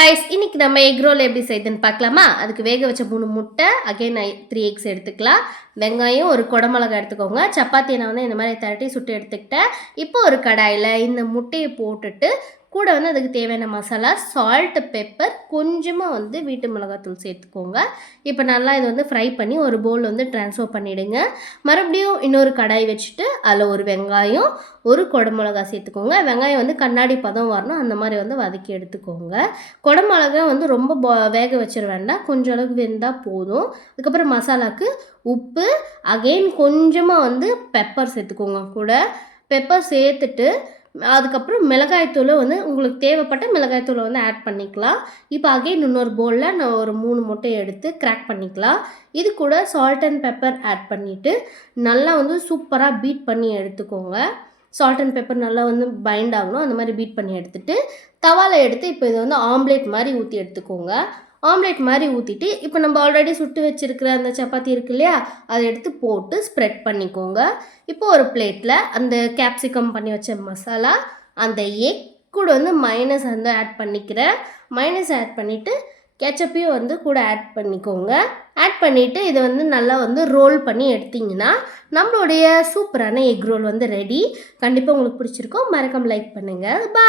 Guys, இன்னைக்கு நம்ம egg role எப்படி செய்யுதுன்னு பார்க்கலாமா? அதுக்கு வேக வச்ச 3 முட்டை, அகைன் 3 எக்ஸ் எடுத்துக்கலாம். வெங்காயம், ஒரு குடமிளகா எடுத்துக்கோங்க. சப்பாத்தியை நான் வந்து இந்த மாதிரி தட்டி சுட்டு எடுத்துக்கிட்டேன். இப்போ ஒரு கடாயில் இந்த முட்டையை போட்டுட்டு கூட வந்து அதுக்கு தேவையான மசாலா, சால்ட், பெப்பர், கொஞ்சமாக வந்து வீட்டு மிளகாத்தூள் சேர்த்துக்கோங்க. இப்போ நல்லா இது வந்து ஃப்ரை பண்ணி ஒரு பவுல் வந்து ட்ரான்ஸ்ஃபர் பண்ணிவிடுங்க. மறுபடியும் இன்னொரு கடாய் வச்சுட்டு அதில் ஒரு வெங்காயம், ஒரு குடமிளகா சேர்த்துக்கோங்க. வெங்காயம் வந்து கண்ணாடி பதம் வரணும், அந்த மாதிரி வந்து வதக்கி எடுத்துக்கோங்க. குடமிளகா வந்து ரொம்ப வேக வச்சிட வேண்டாம், கொஞ்சம் அளவுக்கு வெந்தால் போதும். அதுக்கப்புறம் மசாலாவுக்கு உப்பு, அகெயின் கொஞ்சமாக வந்து பெப்பர் சேர்த்துக்கோங்க. கூட பெப்பர் சேர்த்துட்டு அதுக்கப்புறம் மிளகாய்த்தூளை வந்து உங்களுக்கு தேவைப்பட்ட மிளகாய்த்தூளை வந்து ஆட் பண்ணிக்கலாம். இப்போ அகெயின் இன்னொரு பவுலில் நான் ஒரு 3 முட்டையை எடுத்து கிராக் பண்ணிக்கலாம். இது கூட சால்ட் அண்ட் பெப்பர் ஆட் பண்ணிவிட்டு நல்லா வந்து சூப்பராக பீட் பண்ணி எடுத்துக்கோங்க. சால்ட் அண்ட் பெப்பர் நல்லா வந்து பைண்ட் ஆகணும், அந்த மாதிரி பீட் பண்ணி எடுத்துகிட்டு தவாவில் எடுத்து இப்போ இதை வந்து ஆம்லேட் மாதிரி ஊற்றி எடுத்துக்கோங்க. ஆம்லேட் மாதிரி ஊற்றிட்டு இப்போ நம்ம ஆல்ரெடி சுட்டு வச்சுருக்கிற அந்த சப்பாத்தி இருக்கு இல்லையா, அதை எடுத்து போட்டு ஸ்ப்ரெட் பண்ணிக்கோங்க. இப்போ ஒரு பிளேட்டில் அந்த கேப்சிகம் பண்ணி வச்ச மசாலா, அந்த எக் கூட வந்து மைனஸ் வந்து ஆட் பண்ணிக்கிறேன். மைனஸ் ஆட் பண்ணிவிட்டு கெச்சப்பையும் வந்து கூட ஆட் பண்ணிக்கோங்க. ஆட் பண்ணிவிட்டு இதை வந்து நல்லா வந்து ரோல் பண்ணி எடுத்திங்கன்னா நம்மளுடைய சூப்பரான எக் ரோல் வந்து ரெடி. கண்டிப்பாக உங்களுக்கு பிடிச்சிருக்கும். மறக்காம லைக் பண்ணுங்கள். பாய்.